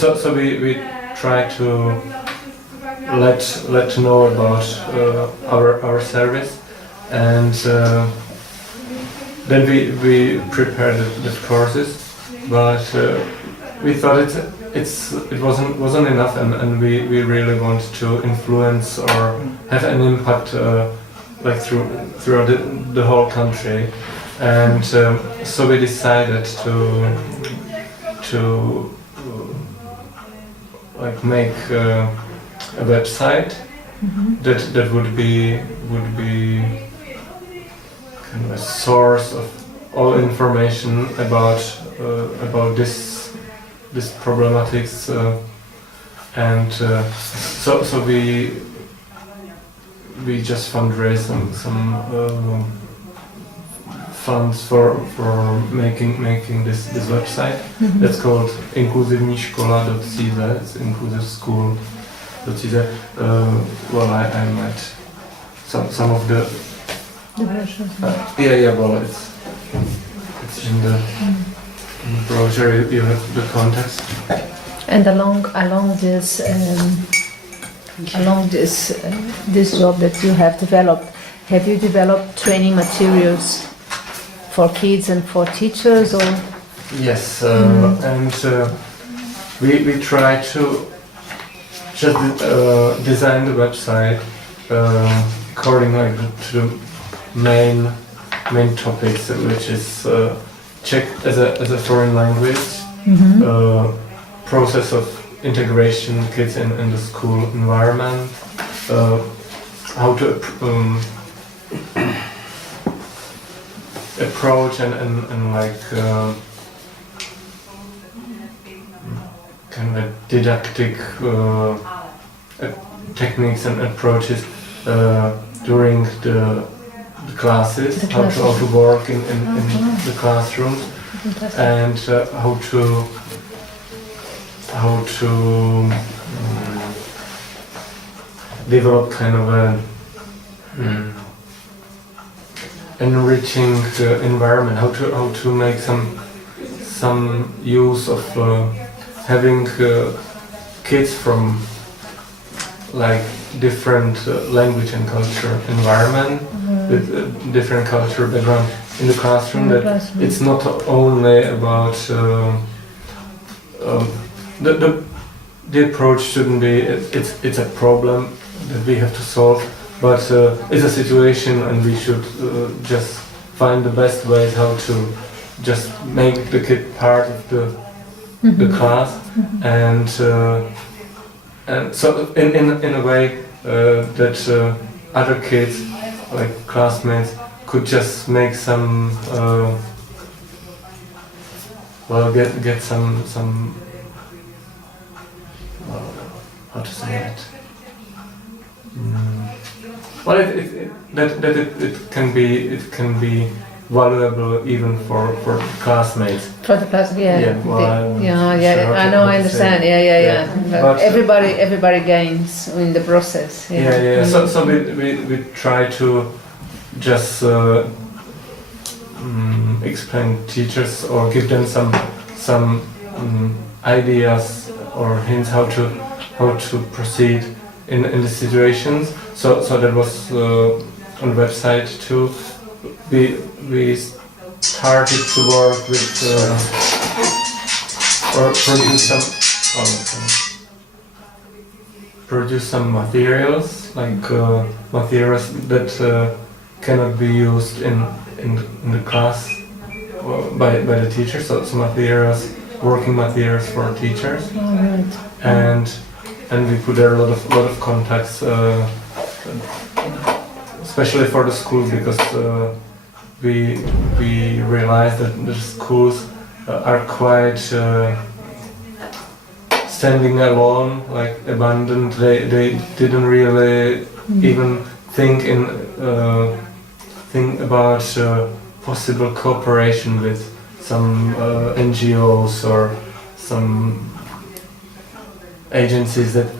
so we try to let know about our service, and then we prepared the courses, but we thought it wasn't enough, and we really want to influence or have an impact like throughout the whole country, and so we decided to like make a website that would be kind of a source of all information about this problematics, and so we just fundraise some funds for making this website. That's called inkluzivniscola.cz. It's inclusive school.cz. Well, I met some of the versions. Well, it's in the brochure. You have the context. And along this job that you have you developed training materials for kids and for teachers, or? Yes, and we try to just design the website according to the main topics, which is Czech as a foreign language, process of integration kids in the school environment, how to approach and like kind of a didactic techniques and approaches during the classes, how to work in the classrooms, and how to develop kind of a enriching environment, how to make some use of having kids from like different language and culture environment, with different cultural background in the classroom. It's not only about the approach shouldn't be it's a problem that we have to solve, but it's a situation, and we should just find the best ways how to just make the kid part of the class, and so in a way that other kids, like classmates, could just make some get some how to say it. Well, it can be valuable even for classmates. For the class, Yeah, I know, I understand. Yeah. But everybody gains in the process. Yeah. So we try to just explain teachers or give them some ideas or hints how to proceed in the situations. So that was on the website too. We started to work with or produce some materials, like materials that cannot be used in the class by the teachers. So materials, working materials for teachers, and we put there a lot of contacts, especially for the schools, because we realized that the schools are quite standing alone, like abandoned. They didn't really even think about possible cooperation with some NGOs or some agencies that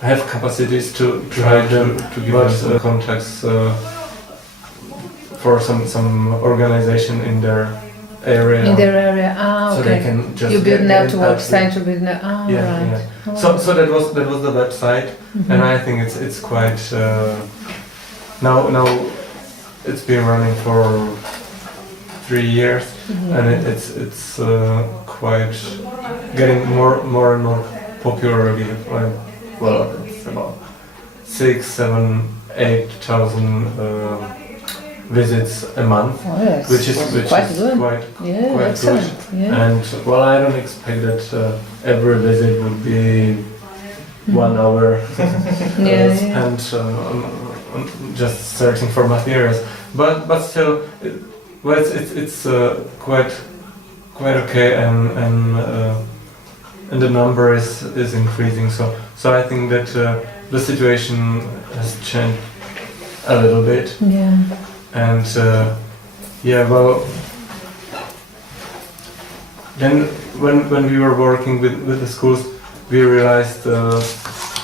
have capacities to try to give us contacts for some organization in their area. In their area, So they okay. can just You build get in networks, touch trying to build yeah, right. yeah. So that was the website, and I think it's quite now it's been running for 3 years, and it's quite getting more and more popular. We have like, well, it's about 6, 7, 8,000 visits a month, Oh, yes. which is quite good. quite Yeah, excellent. good. Yeah. And well, I don't expect that every visit would be 1 hour Yeah, spent just searching for materials. But still, well, it's quite okay, and the number is increasing. So I think that the situation has changed a little bit. Yeah. And yeah, well, then when we were working with the schools, we realized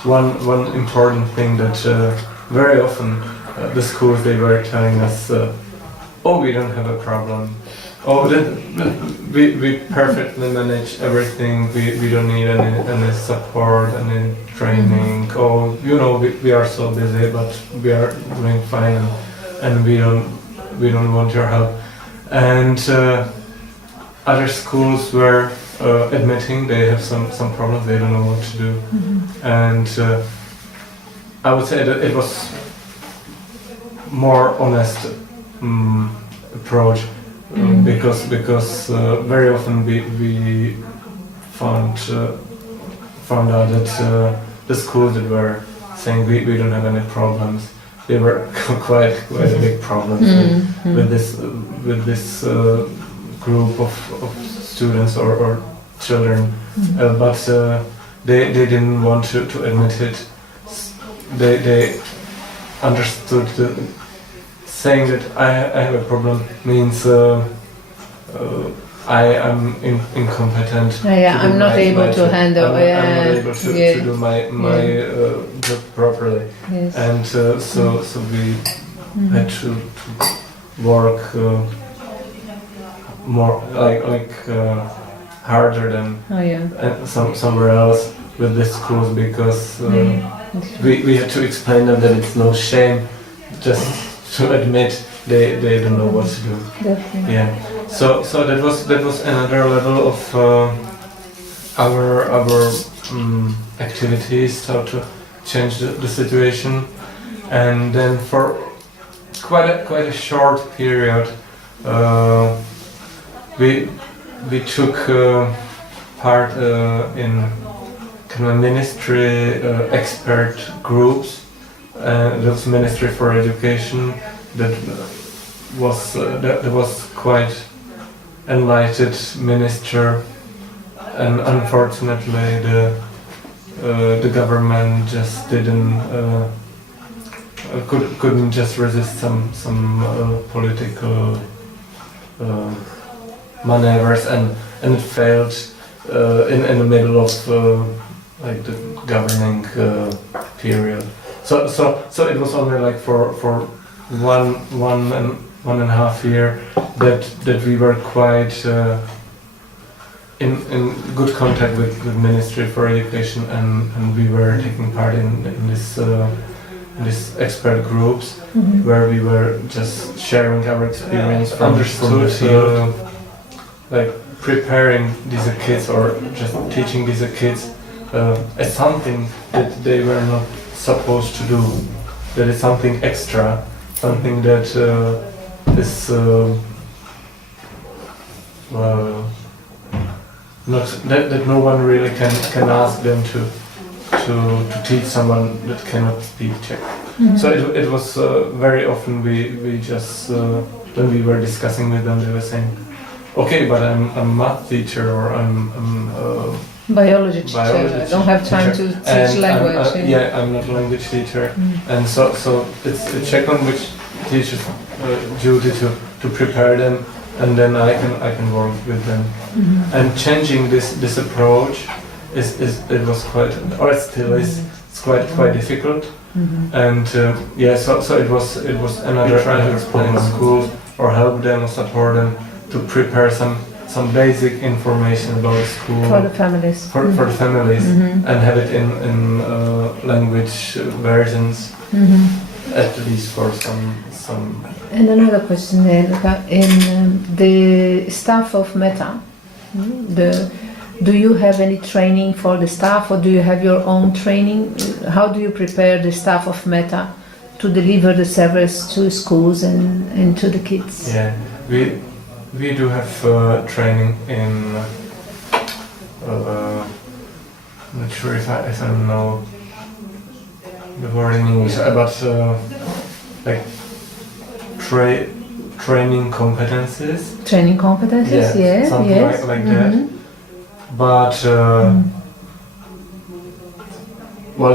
one important thing, that very often the schools, they were telling us, oh, we don't have a problem. Oh, we perfectly manage everything. We don't need any support, any training. Oh, you know, we are so busy, but we are doing fine, and we don't want your help. And other schools were admitting they have some problems. They don't know what to do, and I would say that it was more honest approach. Because very often we found out that the schools that were saying we don't have any problems, they were quite a big problem with this group of students or children, but they didn't want to admit it. They understood saying that I have a problem means I am incompetent. Yeah, I'm not able to handle. I'm not able to do my job properly. Yes. And so we had to work more like harder than somewhere else with the schools, because we had to explain them that it's no shame just to admit they don't know what to do. Definitely. Yeah. So that was another level of our activities, how to change the situation, and then for quite a short period we took part in kind of ministry expert groups. Those Ministry for Education that was quite enlightened minister, and unfortunately the government just couldn't just resist some political maneuvers, and it failed in the middle of like the governing period. So it was only like for one and a half year that we were quite in good contact with the Ministry for Education, and we were taking part in this expert groups where we were just sharing our experience from the field, like preparing these kids or just teaching these kids as something that they were not supposed to do, that is something extra, something that is not that no one really can ask them to teach someone that cannot speak Czech. So it was very often we just when we were discussing with them, they were saying, okay, but I'm a math teacher, or I'm biology teacher. I don't have time to teach language. I'm not a language teacher, and so it's the Czech language teacher's duty to prepare them, and then I can work with them. And changing this approach it was quite, or it still is, it's quite difficult. And so it was another try to explain schools or help them or support them to prepare some basic information about the school For the families. for the families and have it in language versions at least for some. And another question, Luca, in the staff of Meta, do you have any training for the staff, or do you have your own training? How do you prepare the staff of Meta to deliver the service to schools and to the kids? Yeah, we do have training in. I'm not sure if I know the word in English, but like training competencies. Training competencies, yeah, something yes. like that. But well,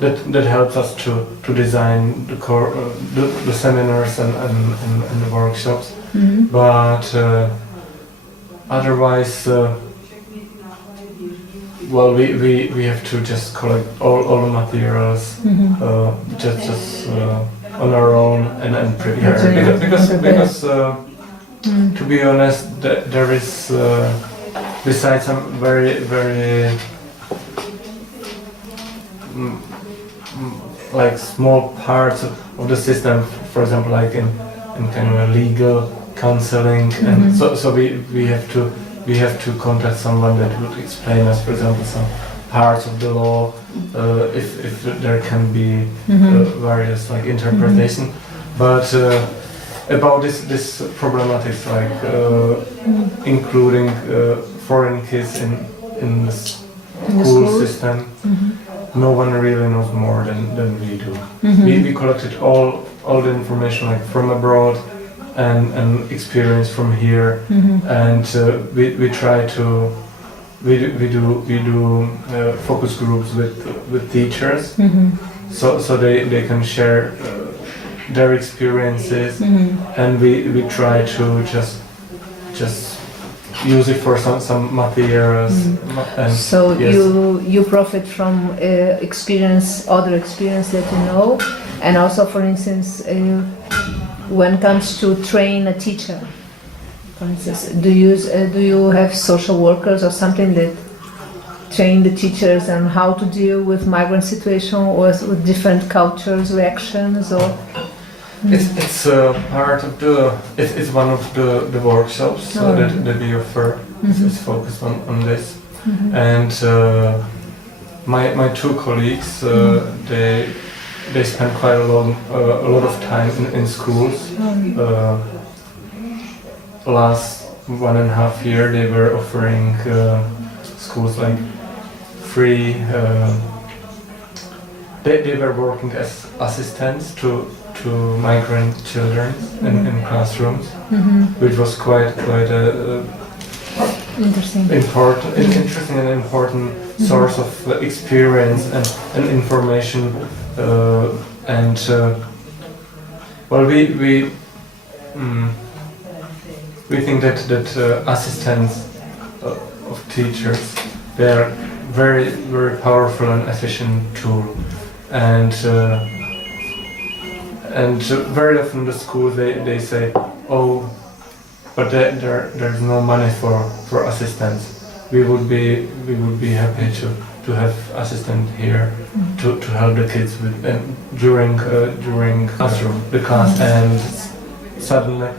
that helps us to design the seminars and the workshops. But otherwise, well, we have to just collect all the materials just on our own and prepare because to be honest, there is besides some very like small parts of the system, for example, like in kind of a legal counseling, and so we have to contact someone that would explain us, for example, some parts of the law, if there can be various like interpretation, but about this problematics, like including foreign kids in the school system, no one really knows more than we do. We collected all the information like from abroad and experience from here, and we try to we do focus groups with teachers, so they can share their experiences, and we try to just use it for some materials. And so yes. you profit from other experience that you know, and also, for instance, when it comes to train a teacher, for instance, do you have social workers or something that train the teachers on how to deal with migrant situation or with different cultures, reactions, or? It's part of it's one of the workshops that we offer. It's focused on this, and my two colleagues they spend quite a lot of time in schools. Last 1.5 years they were offering schools like free. They were working as assistants to migrant children in classrooms, which was quite interesting and important source of experience and information, and well, we think that assistants of teachers, they are very powerful and efficient tool, and very often the schools they say, oh, but there's no money for assistants. We would be happy to have assistant here to help the kids with during the class, and suddenly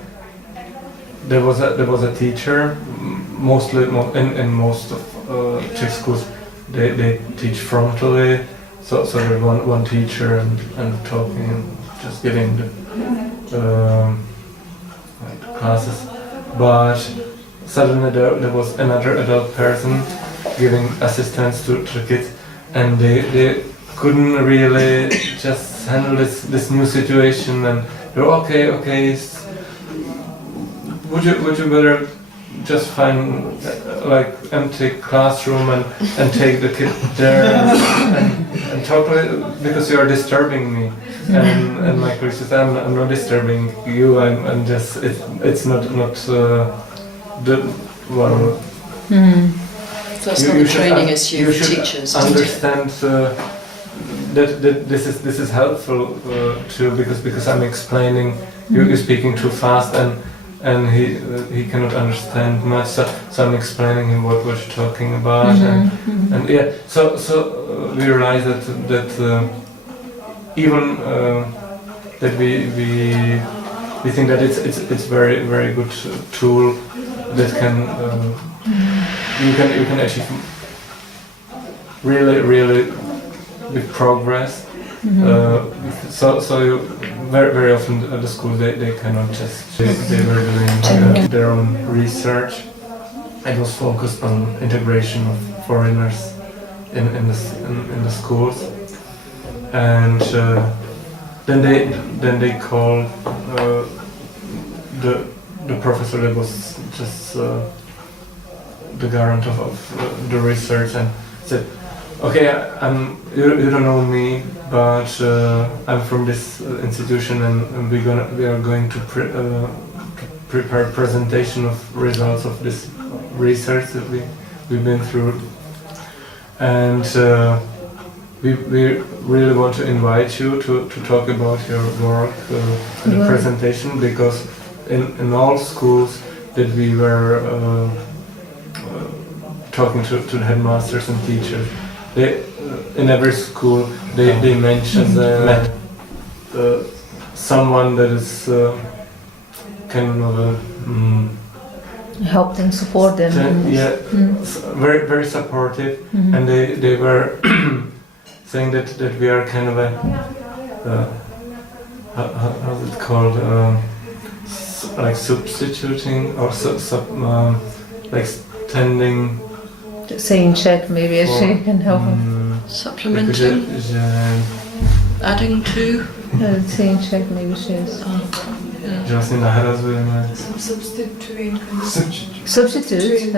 there was a teacher. Mostly in most of Czech schools they teach frontally, so there's one teacher and talking and just giving the classes, but suddenly there was another adult person giving assistance to the kids, and they couldn't really just handle this new situation, and they're okay, would you better just find like empty classroom and take the kid there and talk because you are disturbing me, and my colleague says, I'm not disturbing you, I'm just it's not the well. So it's not the training issue for teachers. You should understand that this is helpful too, because I'm explaining you're speaking too fast and he cannot understand much. So I'm explaining him what you're talking about, and yeah. So we realized that even that we think that it's very good tool that can you can achieve really big progress. So you, very often at the school they cannot just they were doing their own research. It was focused on integration of foreigners in the schools, and then they called the professor that was just the guarant of the research and said, okay, you don't know me, but I'm from this institution, and we are going to prepare a presentation of results of this research that we've been through, and we really want to invite you to talk about your work in the presentation, because in all schools that we were talking to the headmasters and teachers, they in every school they mention that someone that is kind of help them, support them. Very supportive, and they were saying that we are kind of a how's it called, like substituting or like standing. Saying check, maybe she can help him. Supplementing, adding to. Saying check, maybe she is. Že vlastně nahrazujeme. Substitute. Substitute.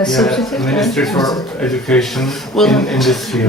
Ministry for Education in this field.